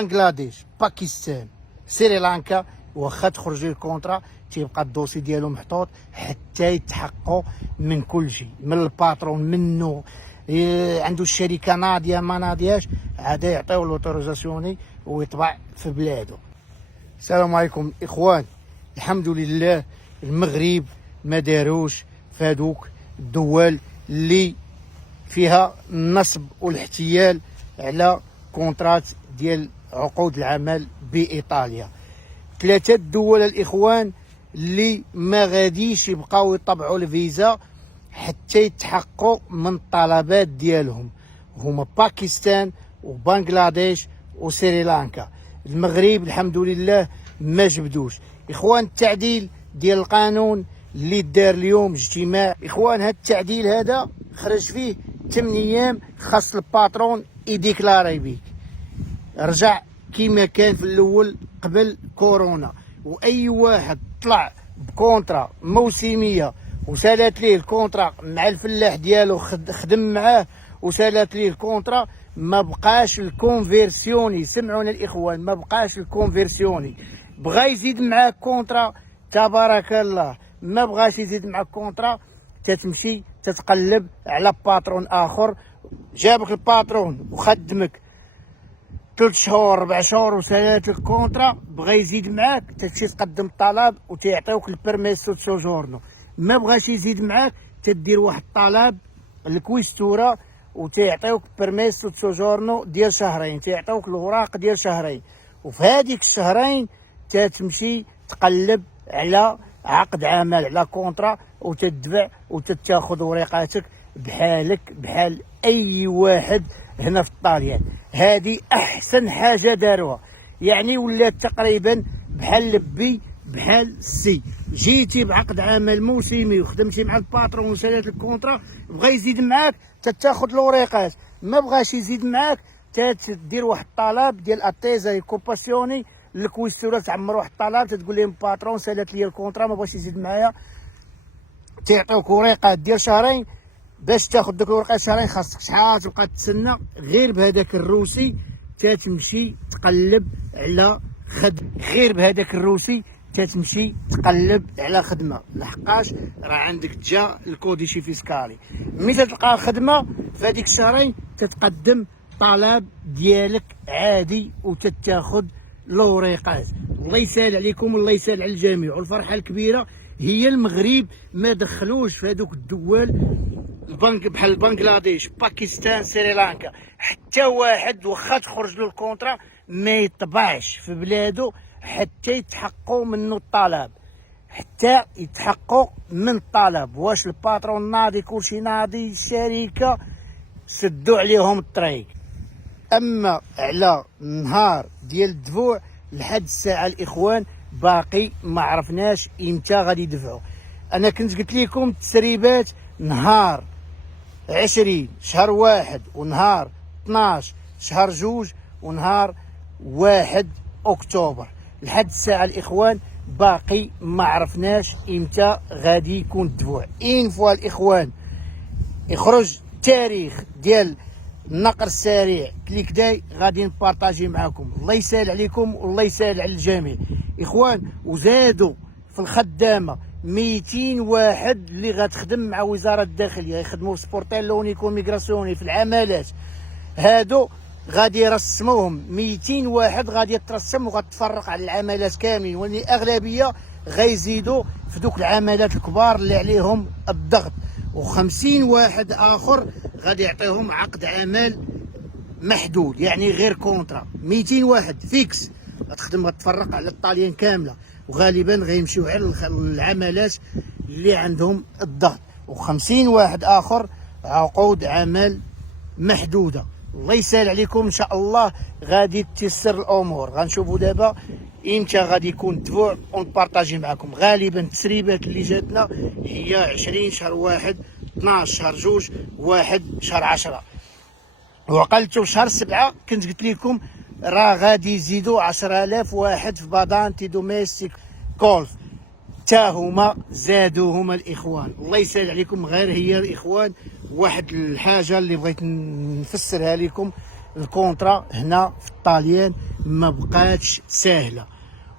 بنغلاديش، باكستان، سريلانكا، واخا تخرج الكونترا تيبقى الدوسي ديالو محطوط حتى يتحققوا من كل شيء، من الباترون منه عنده الشركه ناضيه ما ناضياش، عاد يعطيو لوتوريزاسيوني ويطبع في بلاده. السلام عليكم اخوان. الحمد لله المغرب ما داروش في هذوك الدول اللي فيها النصب والاحتيال على كونترات ديال عقود العمل بايطاليا. ثلاثه الدول الاخوان اللي ما غاديش يبقاو يطبعوا الفيزا حتى يتحققوا من الطلبات ديالهم، هما باكستان وبنغلاديش وسريلانكا. المغرب الحمد لله ما جبدوش. اخوان التعديل ديال القانون اللي دار اليوم اجتماع، اخوان هذا التعديل هذا خرج فيه 8 ايام خاص الباترون يديكلاري بيك، رجع كيما كان في الاول قبل كورونا. واي واحد طلع بكونترا موسميه وسالات ليه الكونترا مع الفلاح ديالو خدم معاه وسالات ليه الكونترا، ما بقاش الكونفيرسيوني. سمعونا الاخوان، ما بقاش الكونفيرسيوني. بغا يزيد معاك كونترا تبارك الله، ما بغاش يزيد معاك كونترا تتمشي تتقلب على باترون اخر. جابك الباترون وخدمك 3 شهور 4 شهور وسالات لك كونترا، بغا يزيد معاك تمشي تقدم الطلب وتيعطيوك البيرميسو سوجورنو. ما بغاش يزيد معاك تدير واحد الطلب الكويستورا وتيعطيوك بيرميسو سوجورنو ديال شهرين، تيعطيوك الوراق ديال شهرين. وفي هذيك الشهرين تتمشي تقلب على عقد عمل على كونترا وتدفع وتتاخذ وريقاتك بحالك بحال اي واحد هنا في الطاليان. هذه احسن حاجه داروها، يعني ولات تقريبا بحال لبي بحال السي. جيتي بعقد عمل موسمي وخدمتي مع الباترون وسالات الكونترا، بغا يزيد معاك تتاخذ الوريقات، ما بغاش يزيد معاك تدير واحد الطلب ديال اتيزا كوباسيوني للكويستورا، تعمر واحد الطلب تتقول لهم باترون سالات لي الكونترا ما بغاش يزيد معايا، تعطيوك وريقات ديال شهرين. باش تاخذ دوك الورقات شهرين خاصك شحال تبقى تسنى. غير بهذاك الروسي تتمشي تقلب على خدمه، غير بهذاك الروسي تتمشي تقلب على خدمه، لحقاش راه عندك جا الكوديشي فيسكالي. ملي تلقى خدمه في هذيك الشهرين تتقدم طلب ديالك عادي وتتاخذ الوريقات. الله يسهل عليكم، الله يسهل على الجميع. والفرحه الكبيره هي المغرب ما دخلوش في هذوك الدول بحال بنغلاديش، باكستان، سريلانكا، حتى واحد واخا تخرج له الكونترا ما يطبعش في بلاده حتى يتحققوا منه الطلب، حتى يتحققوا من الطلب. واش الباترون ناضي كلشي ناضي، الشركه سدوا عليهم الطريق. اما على النهار ديال الدفوع لحد الساعه الاخوان باقي ما عرفناش امتى غادي يدفعوا. انا كنت قلت لكم التسريبات نهار 20 شهر 1 ونهار 12 شهر 2 ونهار 1 اكتوبر. لحد الساعه الاخوان باقي ما عرفناش امتى غادي يكون الدفوع. ان فوا الاخوان يخرج التاريخ ديال النقر السريع كليك داي غادي نبارطاجي معكم. الله يسهل عليكم والله يسهل على الجميع اخوان. وزادوا في الخدامه 200 واحد اللي غتخدم مع وزاره الداخليه، يخدموا في سبورتيلو ونيكو ميغراسيوني في العمالات. هادو غادي يرسموهم 200 واحد غادي يترسم وغتفرق على العمالات كاملين، واللي اغلبيه غيزيدوا في دوك العمالات الكبار اللي عليهم الضغط. و50 واحد اخر غادي يعطيهم عقد عمل محدود، يعني غير كونترا. 200 واحد فيكس غتخدم غتفرق على الطاليان كامله، وغالبا غيمشيو على العمالات اللي عندهم الضغط. و50 واحد اخر عقود عمل محدوده. الله يسهل عليكم، ان شاء الله غادي تيسر الامور. غنشوفوا دابا امتى غادي يكون الدفوع ونبارطاجي معكم. غالبا التسريبات اللي جاتنا هي 20 شهر 1 12 شهر 2 1 شهر 10. وقلتو شهر 7 كنت قلت لكم راه غادي يزيدوا 10,000 واحد في بادانتي دوميستيك كولف، تا هما زادوهما الاخوان. الله يسهل عليكم. غير هي الاخوان واحد الحاجه اللي بغيت نفسرها لكم، الكونترا هنا في الطاليان ما بقاتش سهله.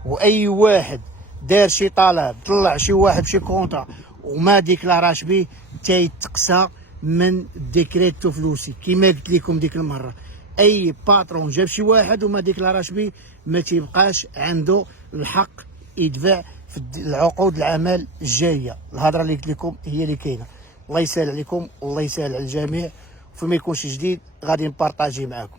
واي واحد دار شي طلب طلع شي واحد شي كونطرا وما ديكلاراش به تيتقسى من ديكريتو فلوسي. كيما قلت لكم ديك المره، اي باترون جاب شي واحد وما ديكلاراش به ما تيبقاش عنده الحق يدفع في العقود العمل الجايه. الهضره اللي قلت لكم هي اللي كاينه. الله يسهل عليكم والله يسهل على الجميع، وفيما يكونش جديد غادي نبارطاجي معاكم.